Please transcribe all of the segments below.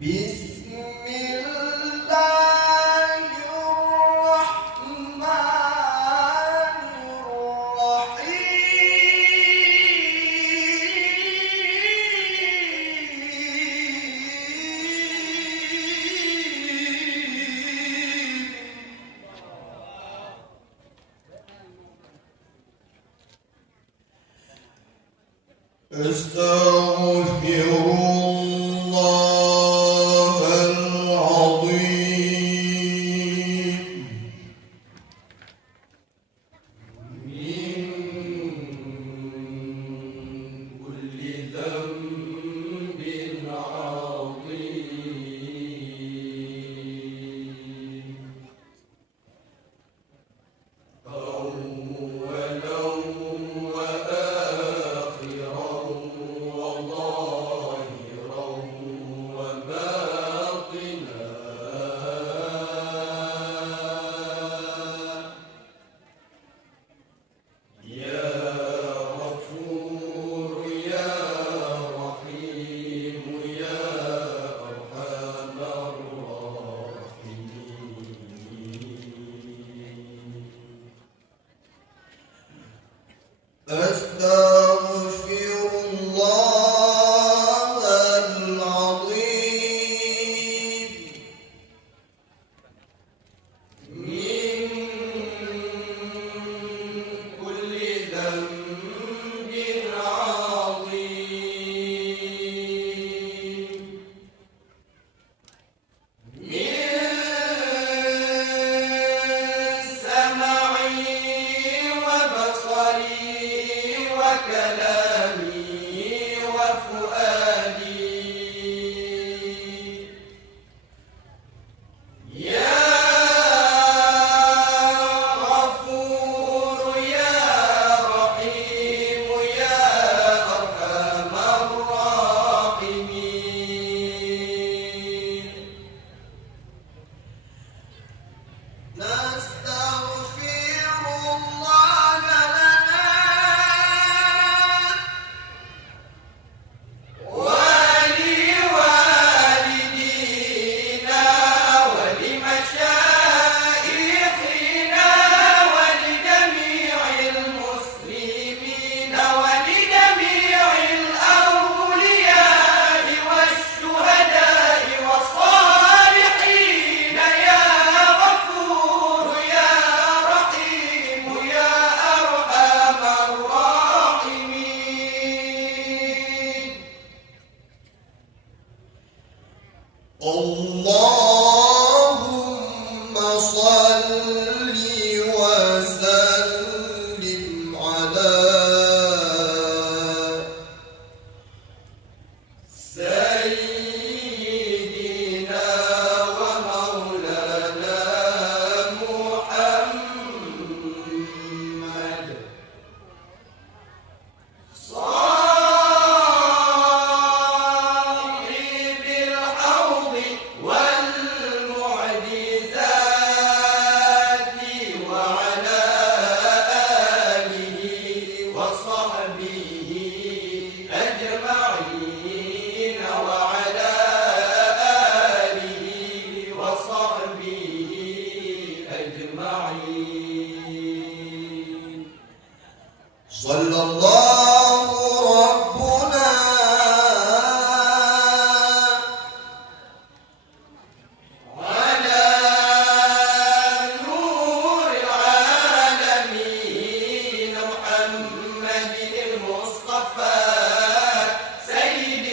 بسم الله الرحمن الرحيم أستغفر الله العظيم من كل ذنب عظيم أولا وآخرا وظاهرا وباطنا يا غفور يا رحيم يا أرحم الراحمين أستغفر الله العظيم من كل ذنب عظيم من سمعي وبصري وكلامي وفؤادي يا غفور يا رحيم يا أرحم الراحمين نستغفر الله لنا ولوالدينا ولمشايخنا ولجميع المسلمين ولجميع الأولياء والشهداء والصالحين يا غفور يا رحيم يا أرحم الراحمين اللهم صل وسلم على سيدنا ومولانا محمد صاحب الحوض والمعجزات وعلى آله وصحبه أجمعين وعلى آله وصحبه أجمعين صلى الله ربنا على نور العالمين محمد المصطفى سيد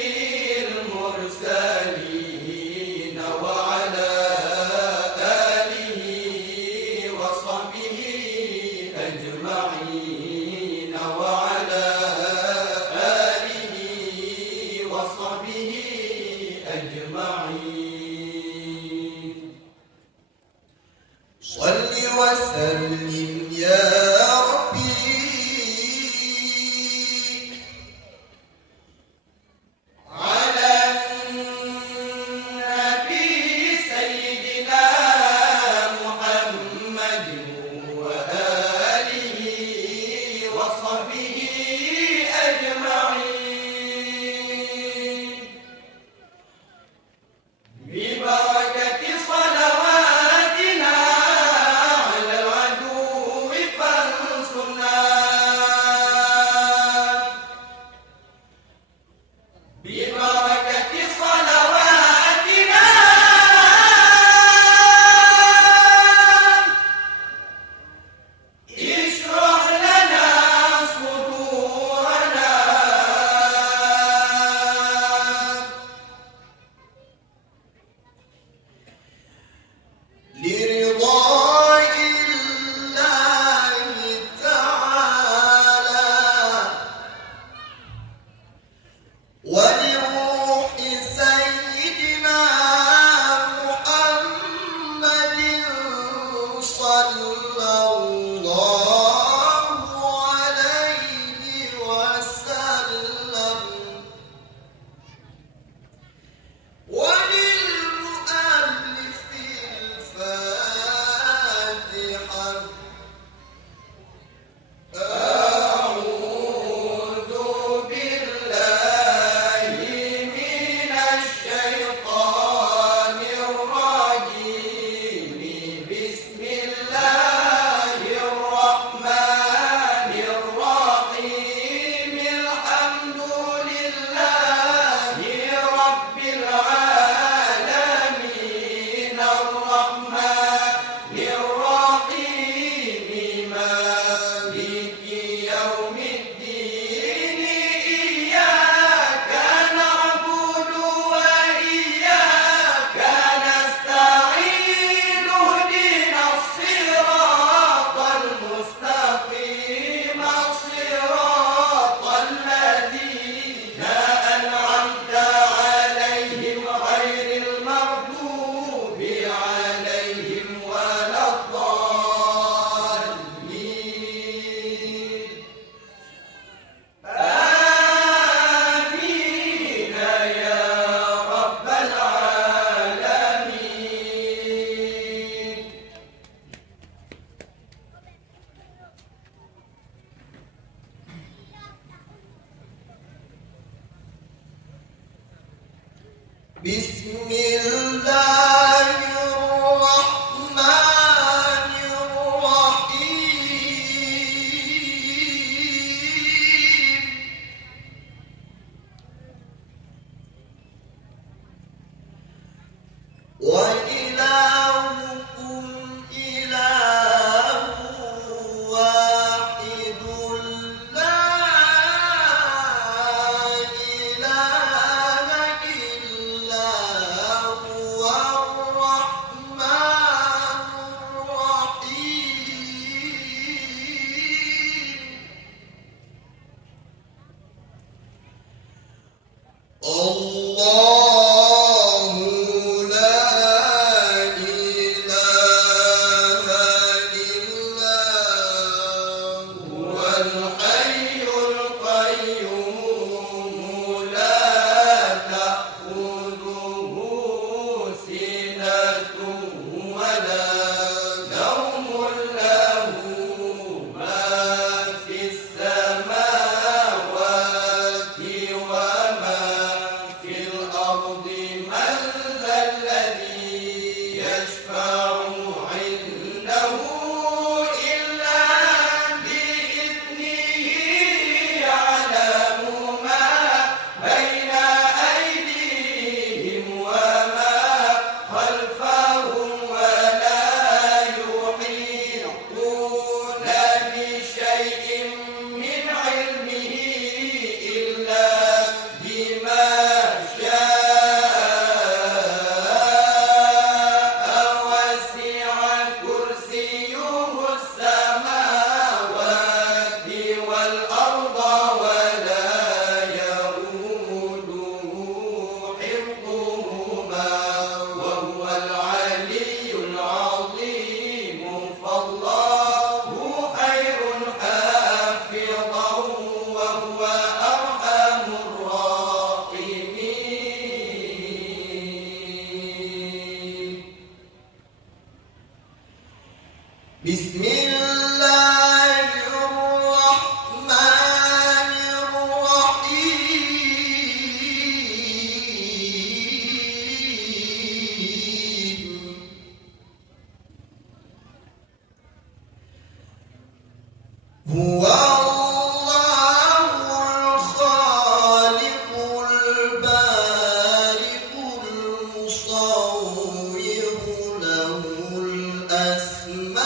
المرسلين وعلى آله وصحبه أجمعين وعلى آله وصحبه أجمعين صل وسلم يا ربي على النبي سيدنا محمد وآله وصحبه أجمعين بسم الله الرحمن الرحيم وإلهكم إله واحد لا إله إلا هو الرحمن الرحيم الله لا إله إلا هو الحي القيوم لا تأخذه سنة ولا نوم له ما في السماوات وما في الأرض من ذا الذي يشفع عنده إلا بإذنه يعلم ما بين أيديهم وما خلفهم ولا يحيطون بشيء من علمه إلا بما شاء وسع كرسيه السماوات والأرض ولا يؤوده حفظهما وهو العلي العظيم فالله خير حافظا وهو أرحم الراحمين بسم الله الرحمن الرحيم هو الله الخالق البارئ المصور له الأسماء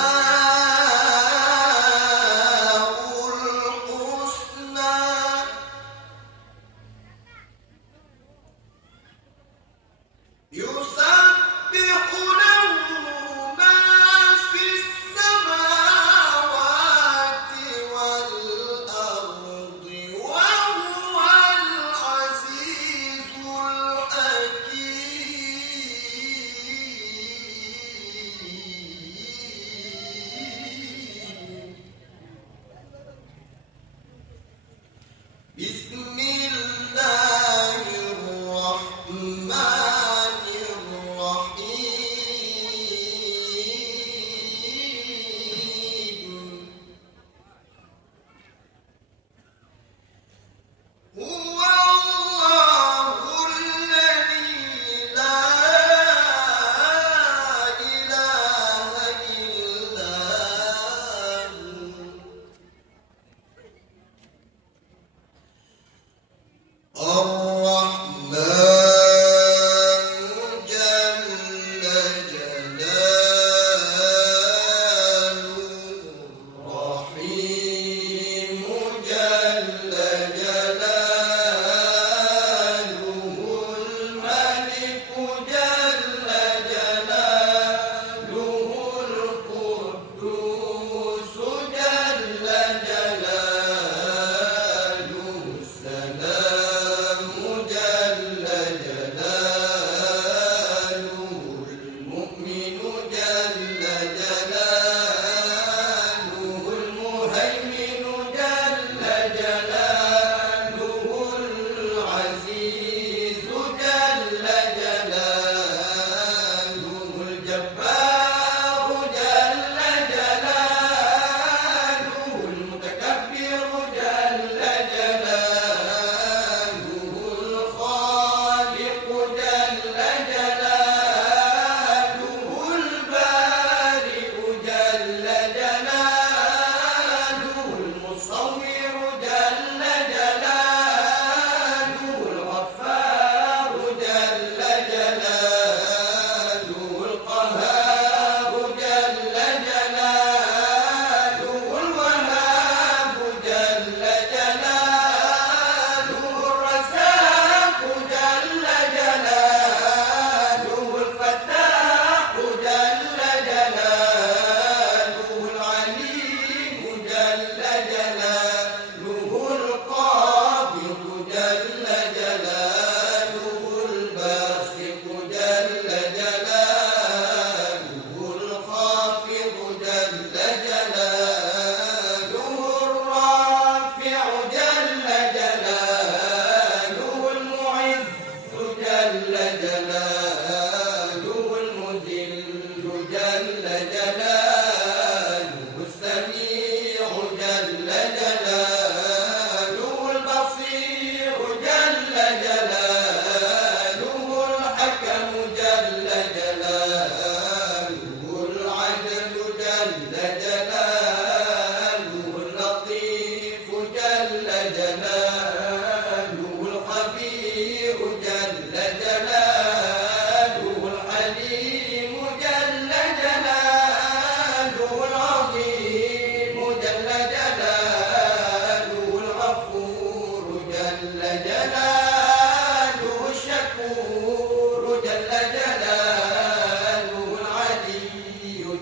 جل جلاله الحليم جل جلاله العظيم جل جلاله الغفور جل جلاله الشكور جل جلاله العلي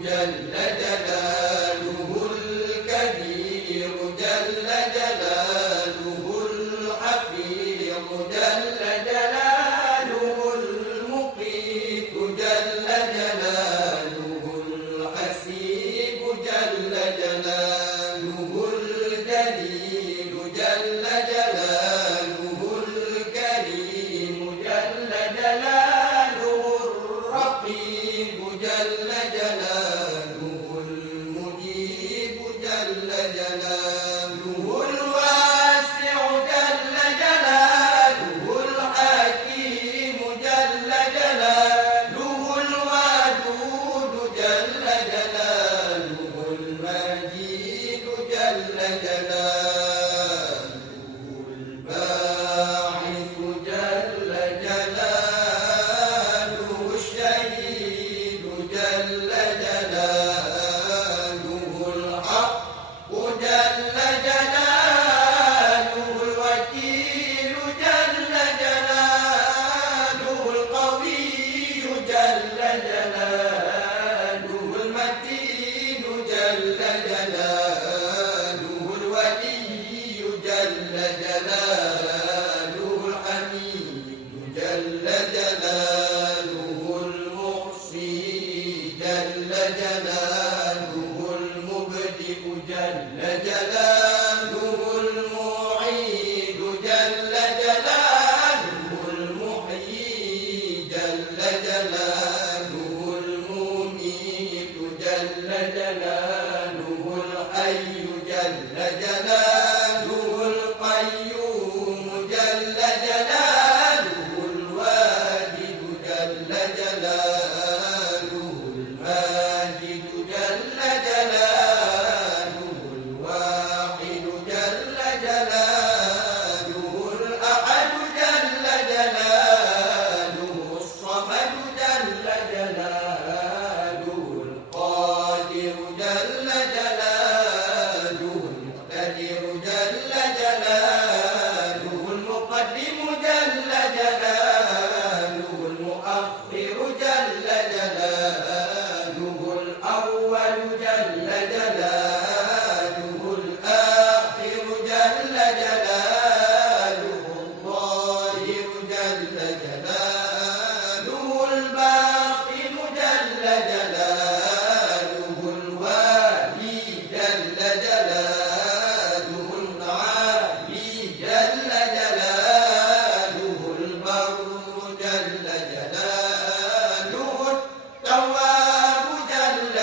جل جلاله الكبير جل جلاله الحفيظ جل جلاله المقيت جل جلاله الحسيب جل جلاله الجليل جل جلاله الكريم جل جلاله الرقيب جل جلاله المجيب جل جلاله الواسع جل جلاله الحكيم جل جلاله الودود جل جلاله المجيد جل جلاله الباعث جل جلاله الشهيد جل جلاله الحق جل جلاله الوكيل جل جلاله القوي جل جلاله المتين جل جلاله الولي جل جلاله الحميد جل جلاله المحصي جل جلاله المبدئ جل جلاله المعيد جل جلاله المحيي جل جلاله المميت جل جلاله الحي جل جلاله القيوم جل جلاله الواجد جل جلاله الماجد جل جلاله الواحد جل جلاله الأحد جل جلاله الصمد جل جلاله القادر جل جلاله المقتدر جل جلاله المقدم جل جلاله المؤخر جل جلاله الأول جل جلاله الآخر جل جلاله الظاهر جل جلاله الباطن جل جلاله الوالي جل جلاله المعالي جل جلاله البر جل جلاله التواب جل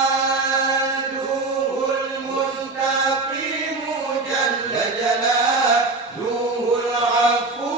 جلاله المنتقم جل جلاله العفو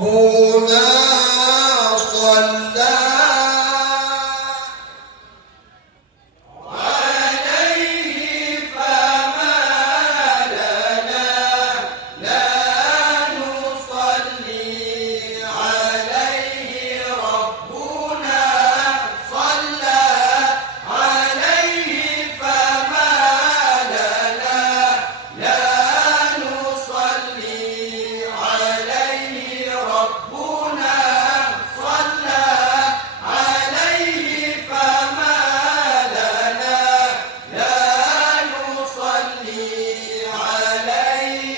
ربنا صلى عليه فما لنا لا نصلي عليه ربنا صلى عليه فما لنا لا نصلي عليه ربنا صلى عليه فما لنا لا نصلي عليه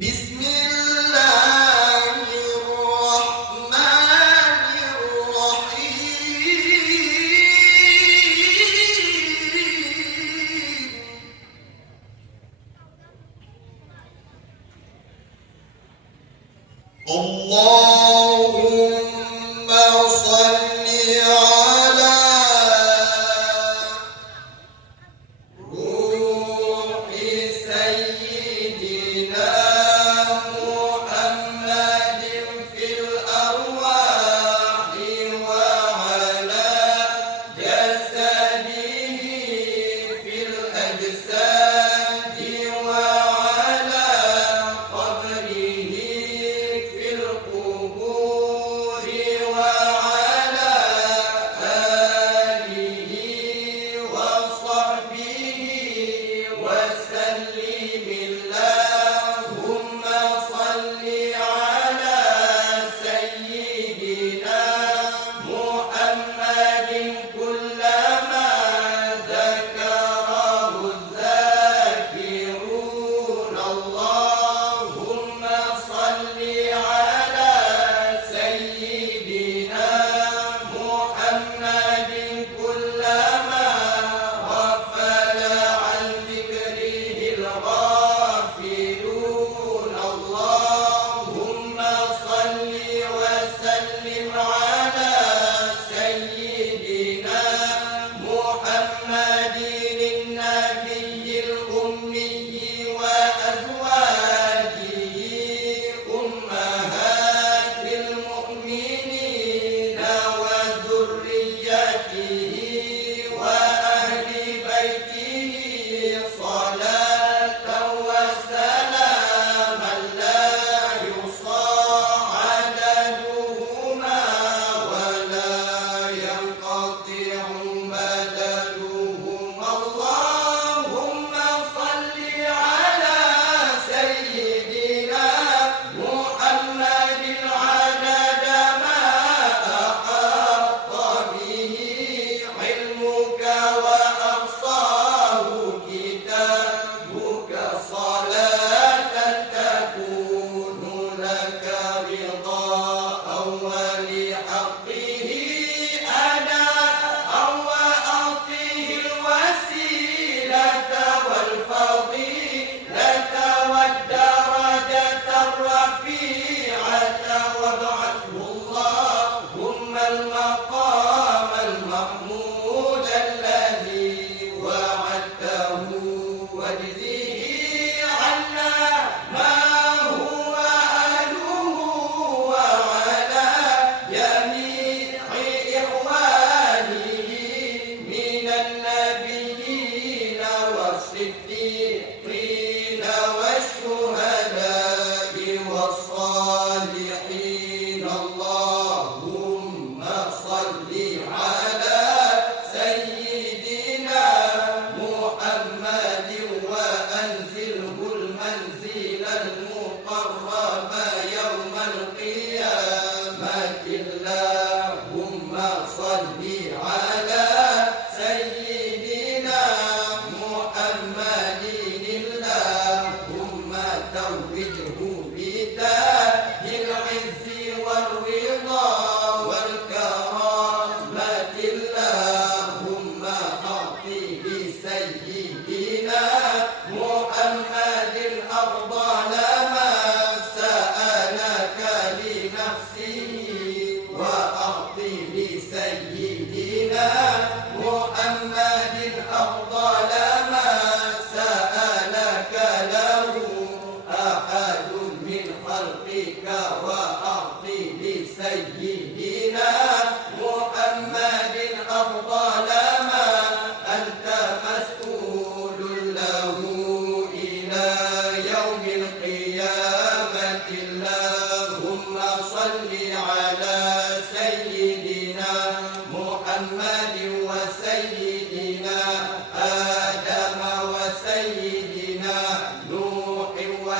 بسم الله الرحمن الرحيم اللهم صل على روح سيدنا محمد في الأرواح وعلى جسده في الأجساد وعلى قبره في القبور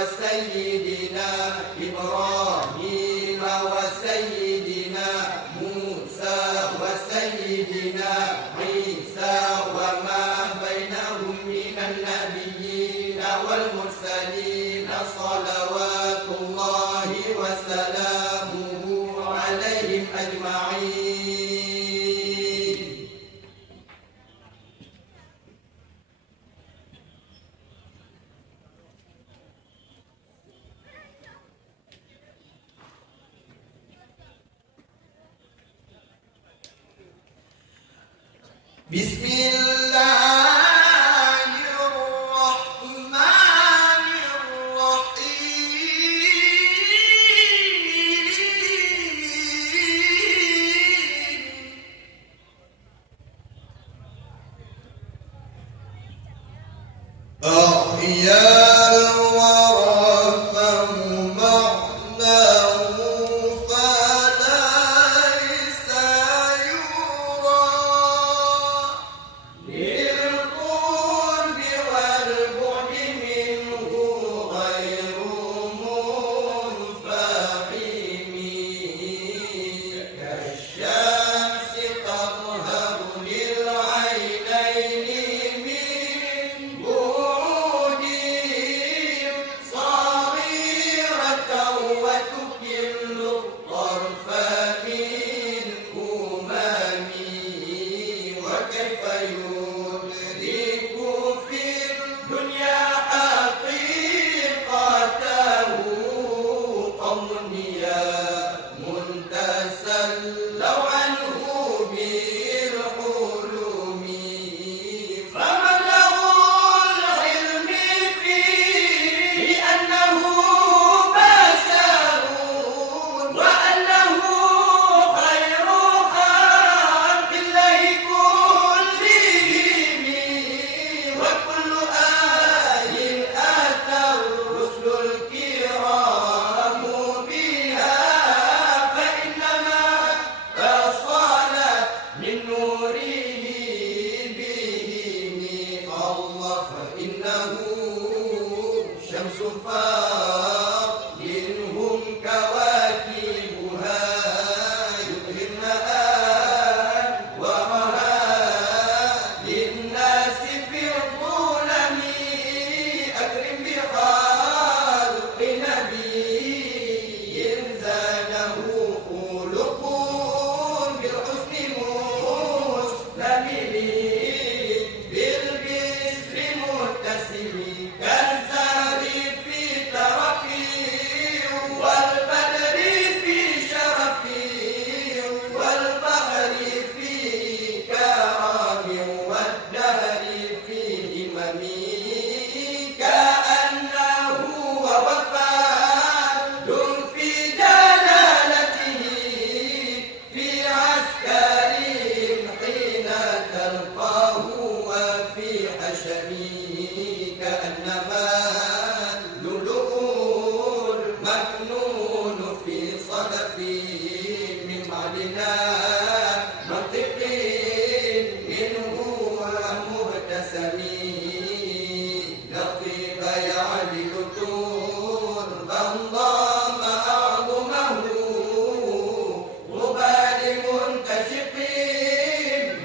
وسيدنا إبراهيم وسيدنا موسى وسيدنا عيسى وما بينهم من النبيين والمرسلين صلوات الله وسلامه عليهم أجمعين. بسم الله الرحمن الرحيم. أحياء الورى فمعناه فليس يرى للقرب والبعد منه غير منفحم كالشمس تظهر للعينين من بعدهم صغيرة وتكل الطرف من أمم وكيف يدرك في الدنيا حقيقته قوم تسلوا عنه بالحلم فمبلغ العلم فيه أنه بشر وأنه خير خلق الله كلهم وكل آي أتى الرسل الكرام بها فإنما أصالت من نوره بهم الله فإنه شمس فاضل هم كواكبها يظهرن أنوارها للناس في الظلم أكرم بخلق نبي زانه خلق بالحسن مسلم بالبسر متسم كالزهر في ترفي والبدر في شرفي والبحر في كرم والدهر في همم كأنه وفاد في جلالته في عسكر حين تلقاه وفي حشمه كأنما اللؤلؤ المكنون في صدفه من معدنا منطق منه مبتسم لطيف يعدل تربا ضام أعظمه غبار منتشق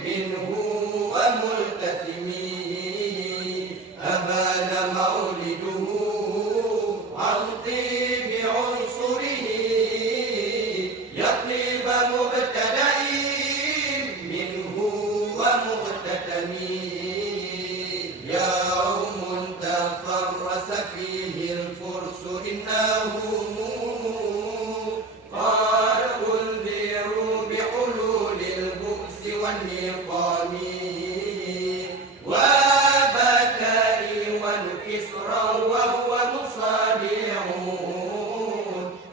منه وملتثم أبان مولده عن طيب عنصره يطيب مبتدأ منه ومختتم يوم تفرس فيه الفرس إنهم قد أنذروا بحلول البؤس والنقام وبكري والكسرى وهو مصابيح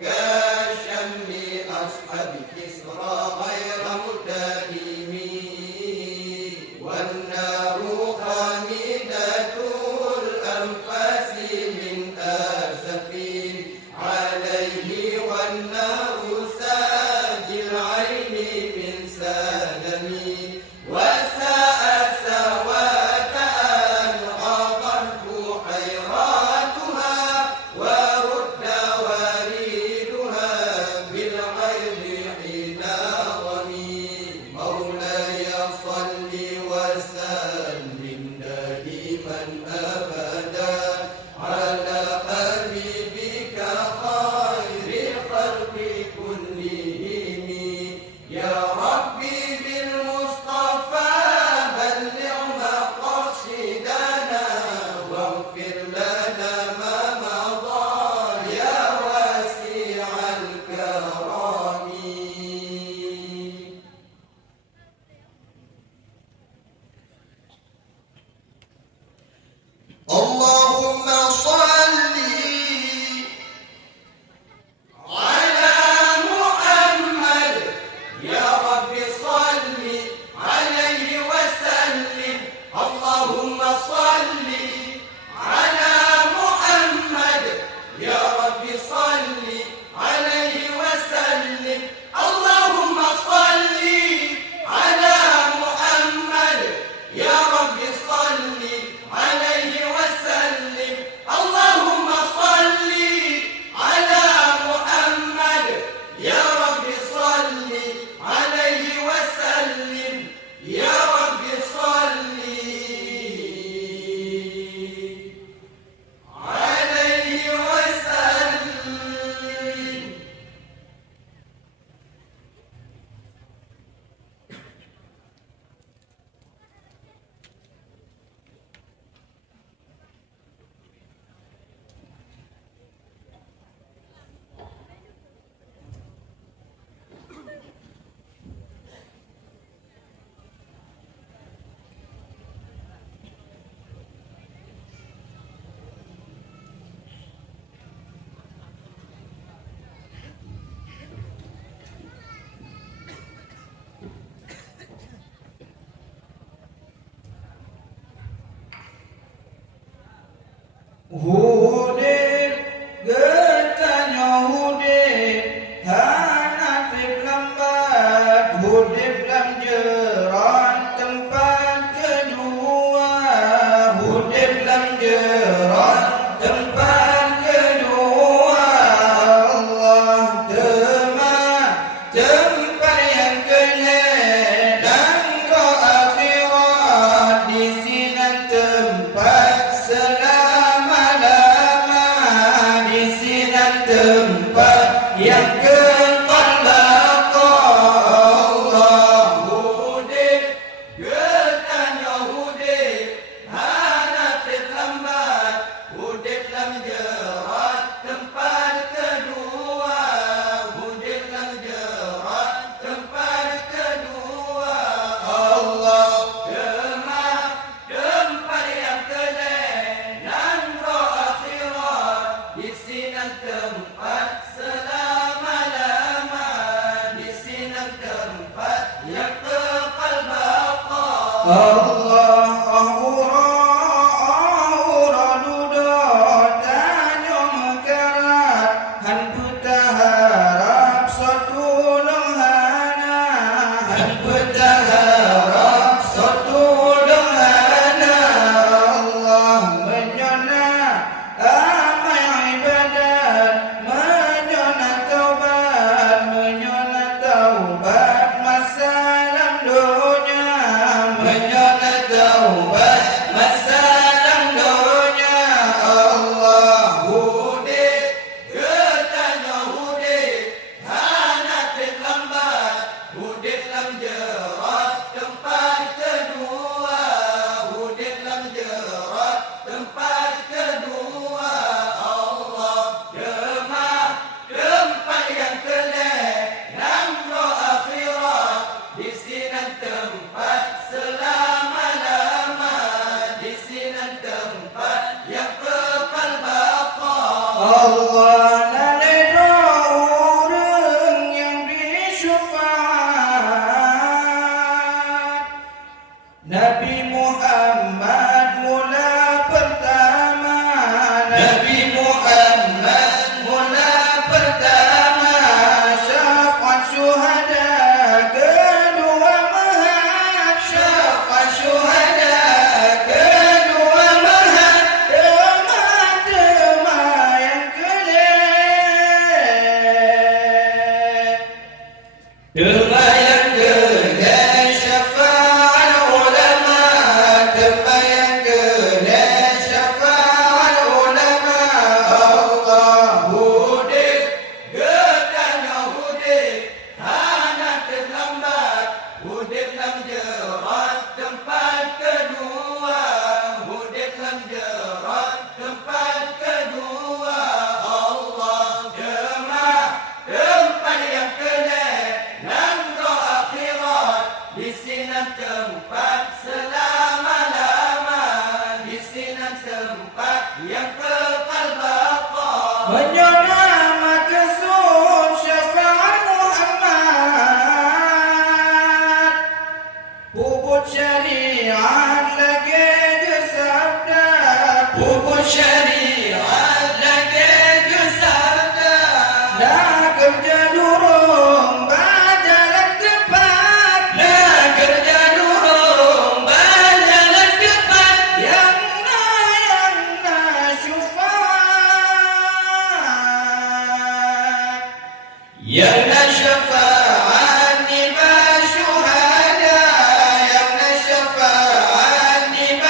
كشم أصحاب كسرى غير متهم والنار خامدة الأنفاس من آسف عليه والنار ساجي العين من سالم وساءت سوات أن عطته حيرات Hudin getanya hudin hanatib lambat hudib lam jeran tempat kedua hudib lam jeran tempat kedua Allah tempat tempat yang kelak dan roh akhirat di sini tempat tempat yang kekal baqa Allah hudib getanya hudib hanatib lambat hudib lam jerat tempat kedua hudib lam jerat tempat kedua Allah demam tempat yang kelak dan roh akhirat di sini tempat selama-lama di sini tempat yang kekal baqa Allah ahura duda tanya mekarat han berharap satu lohana han berharap satu lohana Allah menyana Allah naleda orang yang disyafaat Nabi Muhammad mula pertama Nabi Muhammad mula pertama syafaat syuhada kedua mahad syafaat syuhada Terbayang dengan syafaat ulama terbayang dengan syafaat ulama Allah hudib getanya hudib hanatib lambat hudib lam jerat tempat kedua hudib lam jerat tempat kedua Allah demam tempat yang kelak di sini tempat selama-lama di sini tempat yang kekal baqa menyona makasud syafaat Muhammad puput syariat lagi gesabda puput syariat lagi gesabda dah kerja durung yang syafaat ni syuhada yang syafaat ni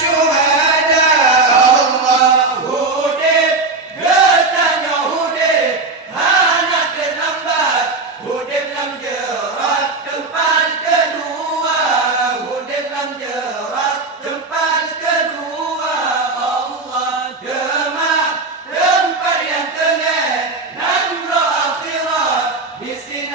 syuhada Allah hudib getanya hudib hanatib lambat hudib lam jerat tempat kedua hudib lam jerat tempat kedua Allah demam tempat yang kelak dan roh akhirat di sini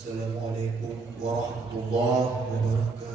Assalamualaikum warahmatullahi wabarakatuh.